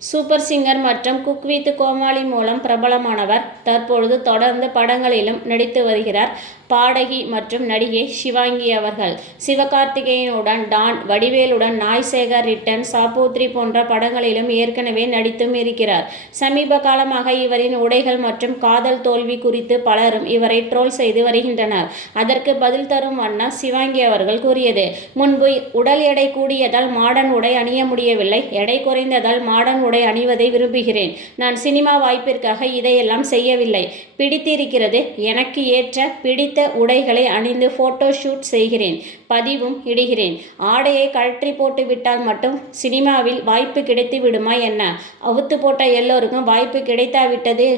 Super singer மற்றும் cook with கோமாளி மூலம் பிரபலமானவர். தற்பொழுது தொடர்ந்து படங்களிலும் நடித்து வருகிறார். பாடகி மற்றும் நடிகை ஷிவாங்கி அவர்கள் சிவகார்த்திகேயனுடன் டான், வடிவேலுடன் நாய்சேகர் ரிட்டன், சாபுத்ரி போன்ற படங்களிலும் ஏற்கனவே நடித்தும் இருக்கிறார். சமீப காலமாக இவரின் உடைகள் மற்றும் காதல் தோல்வி குறித்து பலரும் இவரை ட்ரோல் செய்து வருகின்றனர். அதற்கு பதில் தரும் வண்ணம் ஷிவாங்கி அவர்கள் கூறியது: முன்பு உடல் எடை கூடியதால் மாடர்ன் உடை அணிய முடியவில்லை. எடை குறைந்ததால் மாடர்ன் உடை அணிவதை விரும்புகிறேன். நான் சினிமா வாய்ப்பிற்காக இதையெல்லாம் செய்யவில்லை. பிடித்திருக்கிறது. எனக்கு ஏற்ற பிடித்த உடைகளை அணிந்து போட்டோ ஷூட் செய்கிறேன். பதிவும் இடுகிறேன். ஆடையை கழற்றி போட்டு விட்டால் மட்டும் சினிமாவில் வாய்ப்பு கிடைத்து விடுமா என்ன? அவுத்து போட்ட எல்லோருக்கும் வாய்ப்பு கிடைத்தாவிட்டது.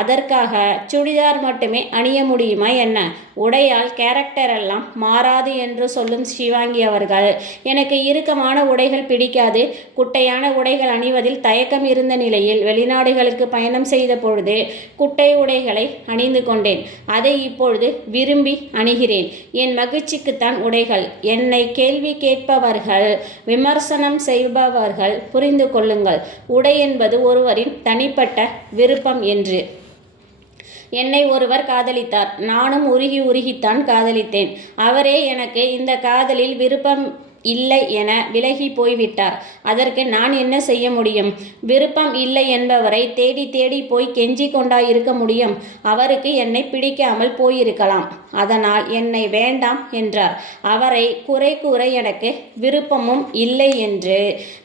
அதற்காக சுடிதார் மட்டுமே அணிய முடியுமா என்ன? உடையால் கேரக்டர் எல்லாம் மாறாது என்று சொல்லும் ஷிவாங்கி அவர்கள், எனக்கு இறுக்கமான உடைகள் பிடிக்காது. குட்டையான உடைகள் அணிவதில் தயக்கம் இருந்த நிலையில் வெளிநாடுகளுக்கு பயணம் செய்த பொழுது குட்டை உடைகளை அணிந்து கொண்டேன். அதை இப்பொழுது விரும்பி அணிகிறேன். என் மகிழ்ச்சிக்குத்தான் உடைகள். என்னை கேள்வி கேட்பவர்கள், விமர்சனம் செய்பவர்கள் புரிந்து கொள்ளுங்கள். உடை என்பது ஒருவரின் தனிப்பட்ட விருப்பம் என்று. என்னை ஒருவர் காதலித்தார். நானும் உருகி உருகித்தான் காதலித்தேன். அவரே எனக்கு இந்த காதலில் விருப்பம் இல்லை என விலகி போய்விட்டார். அதற்கு நான் என்ன செய்ய முடியும்? விருப்பம் இல்லை என்பவரை தேடி தேடி போய் கெஞ்சி கொண்டா இருக்க முடியும்? அவருக்கு என்னை பிடிக்காமல் போயிருக்கலாம். அதனால் என்னை வேண்டாம் என்றார். அவரை குறை கூற எனக்கு விருப்பமும் இல்லை என்று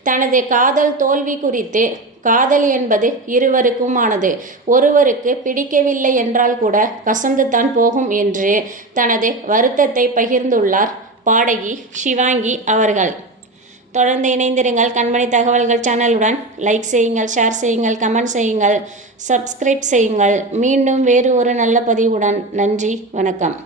தனது காதல் தோல்வி குறித்து, காதல் என்பது இருவருக்குமானது. ஒருவருக்கு பிடிக்கவில்லை என்றால் கூட கசந்துதான் போகும் என்று தனது வருத்தத்தை பகிர்ந்துள்ளார் பாடகி ஷிவாங்கி அவர்கள். தொடர்ந்து இணைந்திருங்கள் கண்மணி தகவல்கள் சேனலுடன். லைக் செய்யுங்கள், ஷேர் செய்யுங்கள், கமெண்ட் செய்யுங்கள், சப்ஸ்கிரைப் செய்யுங்கள். மீண்டும் வேறு ஒரு நல்ல பதிவுடன். நன்றி, வணக்கம்.